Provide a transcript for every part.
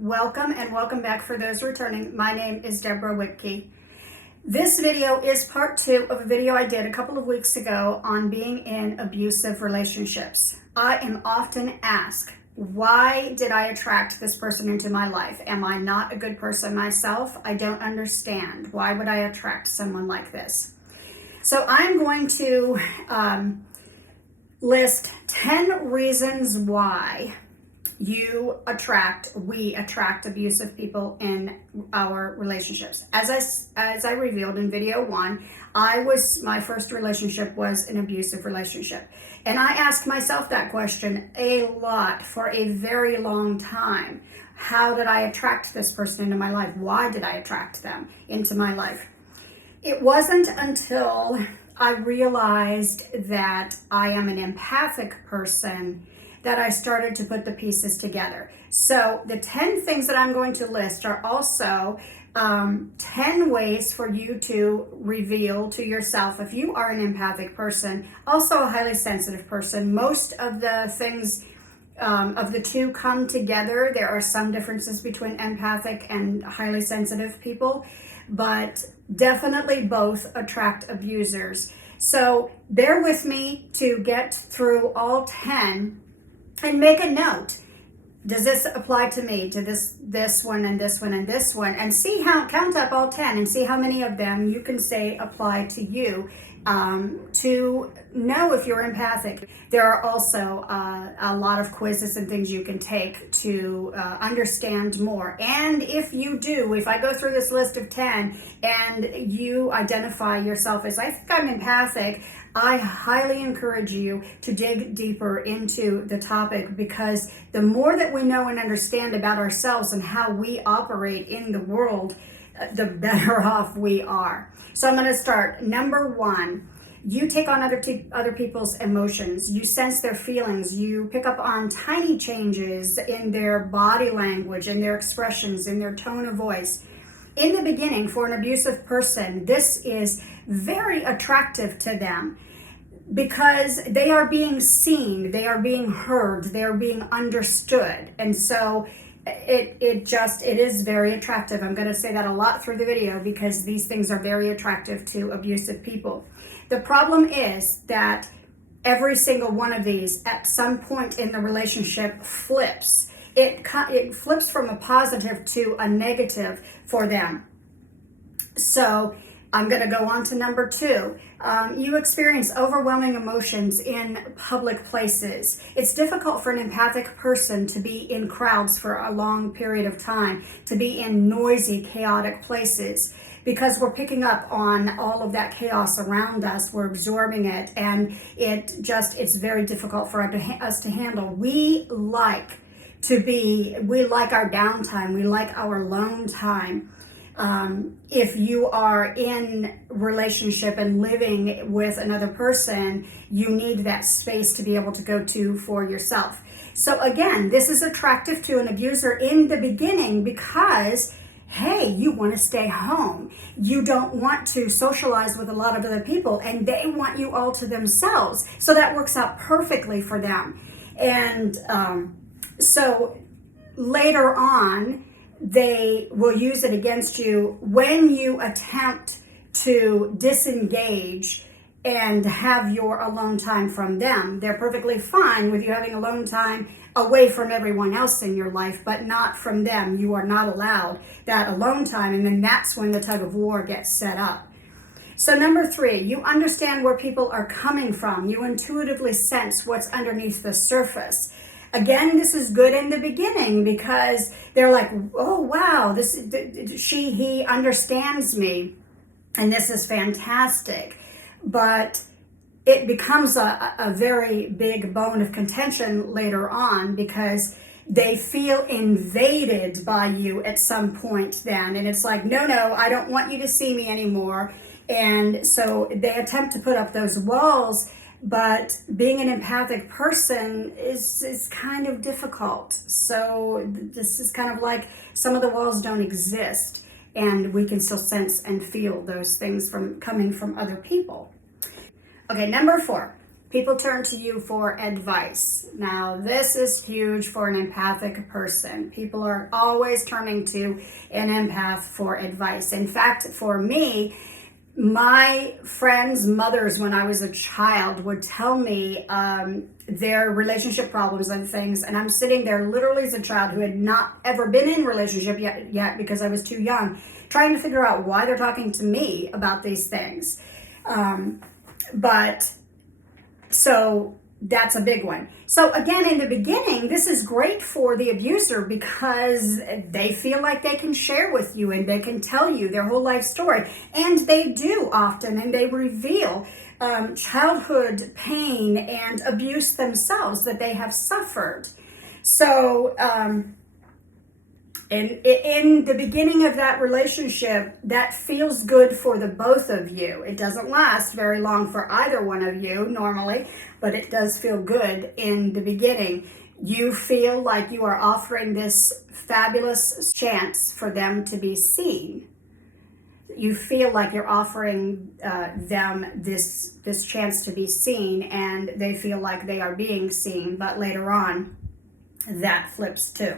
Welcome and welcome back for those returning. My name is Deborah Whitke. This video is part 2 of a video I did a couple of weeks ago on being in abusive relationships. I am often asked, why did I attract this person into my life? Am I not a good person myself? I don't understand. Why would I attract someone like this? So I'm going to list 10 reasons why we attract abusive people in our relationships. As I revealed in video 1, my first relationship was an abusive relationship. And I asked myself that question a lot for a very long time. How did I attract this person into my life? Why did I attract them into my life? It wasn't until I realized that I am an empathic person that I started to put the pieces together. So the 10 things that I'm going to list are also 10 ways for you to reveal to yourself if you are an empathic person, also a highly sensitive person. Most of the things of the two come together. There are some differences between empathic and highly sensitive people, but definitely both attract abusers. So bear with me to get through all 10 and make a note. Does this apply to me, to this one and this one and this one? And see count up all 10 and see how many of them you can say apply to you, to know if you're empathic. There are also a lot of quizzes and things you can take to understand more. And if I go through this list of 10 and you identify yourself as, I think I'm empathic, I highly encourage you to dig deeper into the topic, because the more that we know and understand about ourselves and how we operate in the world, the better off we are. So I'm going to start. Number 1, you take on other people's emotions. You sense their feelings. You pick up on tiny changes in their body language, in their expressions, in their tone of voice. In the beginning, for an abusive person, this is very attractive to them because they are being seen, they are being heard, they are being understood. And so it is very attractive. I'm going to say that a lot through the video because these things are very attractive to abusive people. The problem is that every single one of these at some point in the relationship flips. It flips from a positive to a negative for them. So I'm going to go on to number 2. You experience overwhelming emotions in public places. It's difficult for an empathic person to be in crowds for a long period of time, to be in noisy, chaotic places, because we're picking up on all of that chaos around us. We're absorbing it, and it's very difficult for us to handle. We like our downtime. We like our alone time. If you are in relationship and living with another person, you need that space to be able to go to for yourself. So again, this is attractive to an abuser in the beginning because, hey, you want to stay home. You don't want to socialize with a lot of other people, and they want you all to themselves. So that works out perfectly for them. And so later on, they will use it against you when you attempt to disengage and have your alone time from them. They're perfectly fine with you having alone time away from everyone else in your life, but not from them. You are not allowed that alone time, and then that's when the tug of war gets set up. So number 3, you understand where people are coming from. You intuitively sense what's underneath the surface. Again, this is good in the beginning because they're like, oh, wow, he understands me, and this is fantastic. But it becomes a very big bone of contention later on because they feel invaded by you at some point then. And it's like, no, I don't want you to see me anymore. And so they attempt to put up those walls. But being an empathic person is kind of difficult. So this is kind of like some of the walls don't exist, and we can still sense and feel those things coming from other people. Okay, number 4. People turn to you for advice. Now, this is huge for an empathic person. People are always turning to an empath for advice. In fact, for me, my friends' mothers, when I was a child, would tell me their relationship problems and things, and I'm sitting there literally as a child who had not ever been in a relationship yet because I was too young, trying to figure out why they're talking to me about these things. So that's a big one. So again, in the beginning, this is great for the abuser because they feel like they can share with you and they can tell you their whole life story. And they do often, and they reveal childhood pain and abuse themselves that they have suffered. So in the beginning of that relationship, that feels good for the both of you. It doesn't last very long for either one of you normally, but it does feel good in the beginning. You feel like you are offering this fabulous chance for them to be seen. You feel like you're offering them this chance to be seen, and they feel like they are being seen, but later on, that flips too.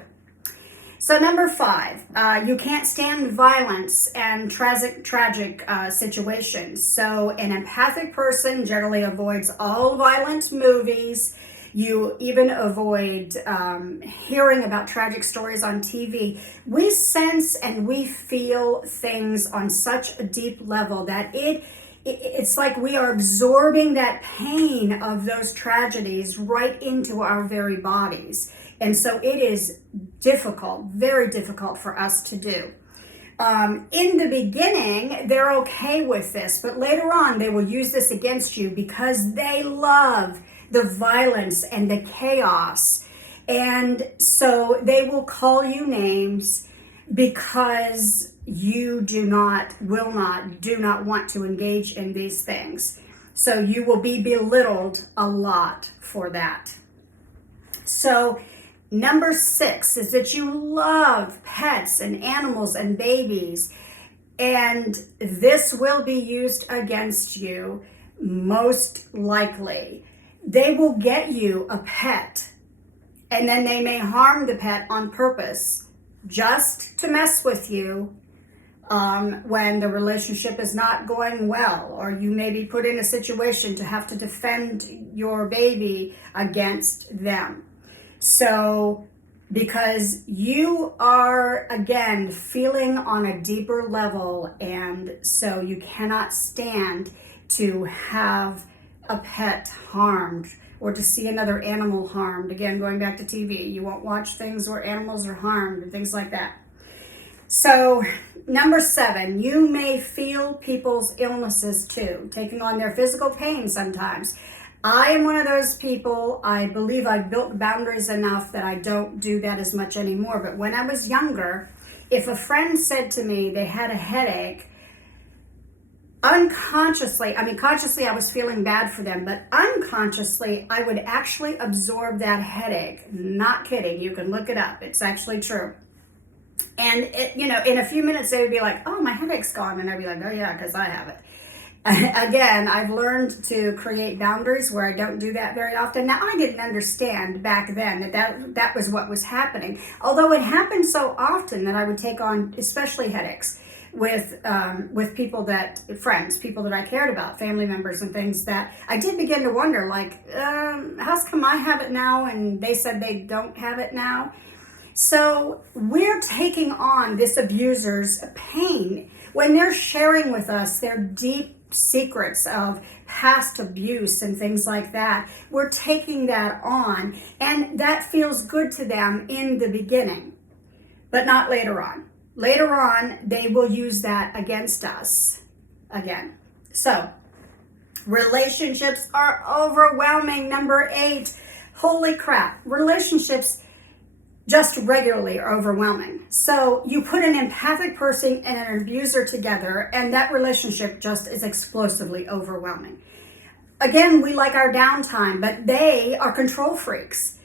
So number 5, you can't stand violence and tragic situations. So an empathic person generally avoids all violent movies. You even avoid hearing about tragic stories on TV. We sense and we feel things on such a deep level that it's like we are absorbing that pain of those tragedies right into our very bodies. And so it is difficult, very difficult for us to do. In the beginning, they're okay with this, but later on they will use this against you because they love the violence and the chaos. And so they will call you names because you do not want to engage in these things. So you will be belittled a lot for that. So number 6 is that you love pets and animals and babies, and this will be used against you most likely. They will get you a pet, and then they may harm the pet on purpose just to mess with you when the relationship is not going well, or you may be put in a situation to have to defend your baby against them. So, because you are, again, feeling on a deeper level, and so you cannot stand to have a pet harmed or to see another animal harmed. Again, going back to TV, you won't watch things where animals are harmed and things like that. So, number 7, you may feel people's illnesses too, taking on their physical pain sometimes. I am one of those people. I believe I've built boundaries enough that I don't do that as much anymore. But when I was younger, if a friend said to me they had a headache, consciously I was feeling bad for them, but unconsciously I would actually absorb that headache. Not kidding. You can look it up. It's actually true. And in a few minutes they would be like, "Oh, my headache's gone," and I'd be like, "Oh yeah, because I have it." Again, I've learned to create boundaries where I don't do that very often. Now, I didn't understand back then that was what was happening. Although it happened so often that I would take on, especially headaches, with friends, people that I cared about, family members and things, that I did begin to wonder, like, how come I have it now and they said they don't have it now? So we're taking on this abuser's pain when they're sharing with us their deep secrets of past abuse and things like that. We're taking that on, and that feels good to them in the beginning, but not later on. Later on, they will use that against us again. So, relationships are overwhelming. Number 8, holy crap, relationships just regularly are overwhelming. So you put an empathic person and an abuser together, and that relationship just is explosively overwhelming. Again, we like our downtime, but they are control freaks.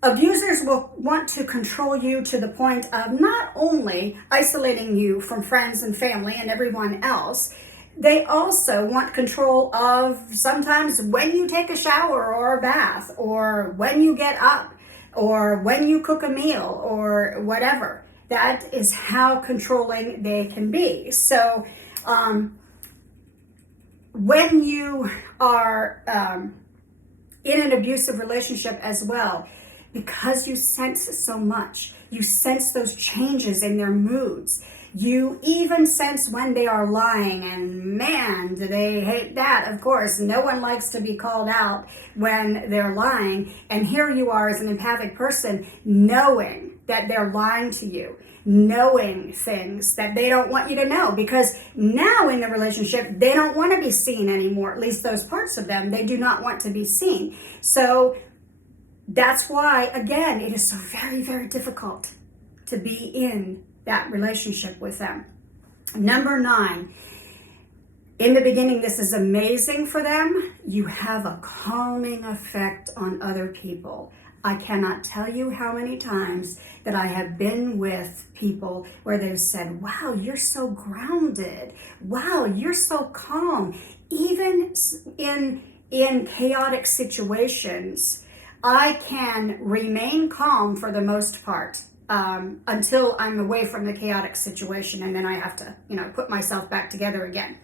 Abusers will want to control you to the point of not only isolating you from friends and family and everyone else, they also want control of sometimes when you take a shower or a bath, or when you get up, or when you cook a meal, or whatever. That is how controlling they can be. So when you are in an abusive relationship as well, because you sense so much, you sense those changes in their moods. You even sense when they are lying, and man, do they hate that. Of course, no one likes to be called out when they're lying. And here you are as an empathic person, knowing that they're lying to you, knowing things that they don't want you to know, because now in the relationship, they don't want to be seen anymore. At least those parts of them, they do not want to be seen. So that's why, again, it is so very, very difficult to be in that relationship with them. Number 9, in the beginning, this is amazing for them. You have a calming effect on other people. I cannot tell you how many times that I have been with people where they've said, wow, you're so grounded. Wow, you're so calm. Even in chaotic situations, I can remain calm for the most part. Until I'm away from the chaotic situation, and then I have to, put myself back together again.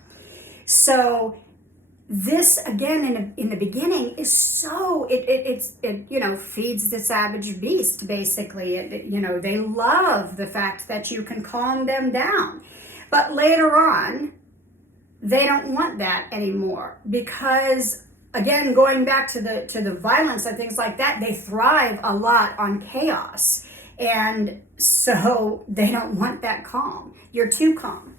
So this, again, in the beginning is so, it feeds the savage beast, basically. They love the fact that you can calm them down. But later on, they don't want that anymore, because, again, going back to the violence and things like that, they thrive a lot on chaos. And so they don't want that calm. You're too calm.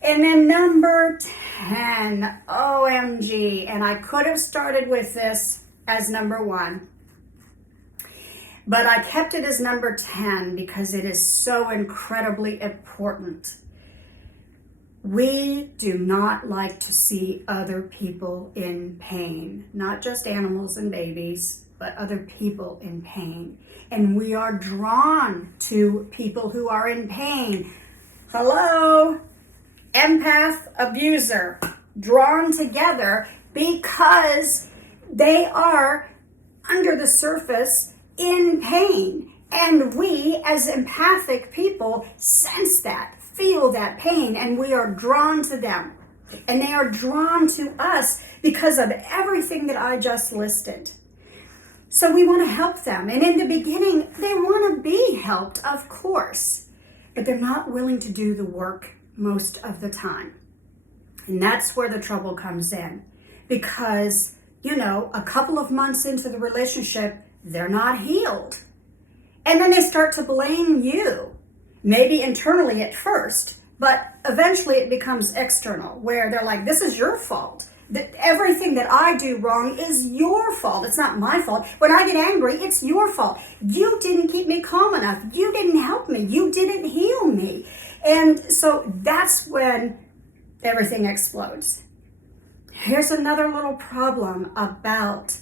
And then number 10, OMG. And I could have started with this as number 1, but I kept it as number 10 because it is so incredibly important. We do not like to see other people in pain, not just animals and babies, but other people in pain. And we are drawn to people who are in pain. Hello, empath, abuser, drawn together because they are under the surface in pain. And we, as empathic people, sense that, feel that pain, and we are drawn to them. And they are drawn to us because of everything that I just listed. So we want to help them. And in the beginning, they want to be helped, of course, but they're not willing to do the work most of the time. And that's where the trouble comes in, because, a couple of months into the relationship, they're not healed. And then they start to blame you, maybe internally at first, but eventually it becomes external, where they're like, this is your fault. That everything that I do wrong is your fault. It's not my fault. When I get angry, it's your fault. You didn't keep me calm enough. You didn't help me. You didn't heal me. And so that's when everything explodes. Here's another little problem about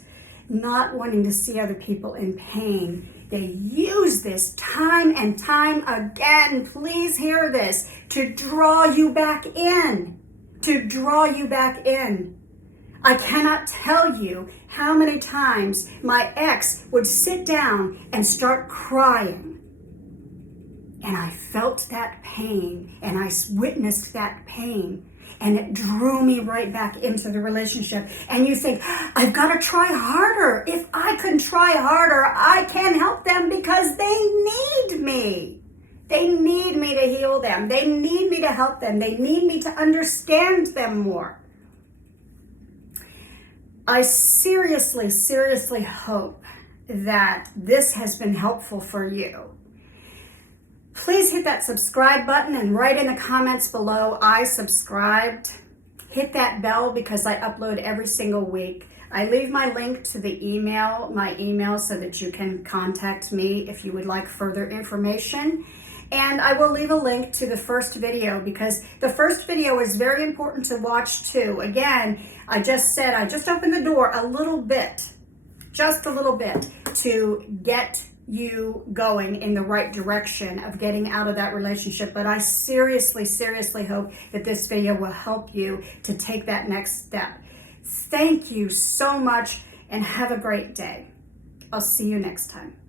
not wanting to see other people in pain. They use this time and time again, please hear this, to draw you back in. To draw you back in. I cannot tell you how many times my ex would sit down and start crying. And I felt that pain, and I witnessed that pain, and it drew me right back into the relationship. And you think, I've got to try harder. If I can try harder, I can help them because they need me. They need me to heal them. They need me to help them. They need me to understand them more. I seriously, seriously hope that this has been helpful for you. Please hit that subscribe button and write in the comments below, I subscribed. Hit that bell because I upload every single week. I leave my link to my email so that you can contact me if you would like further information. And I will leave a link to the first video because the first video is very important to watch too. Again, I just opened the door a little bit, just a little bit, to get you going in the right direction of getting out of that relationship. But I seriously hope that this video will help you to take that next step. Thank you so much and have a great day. I'll see you next time.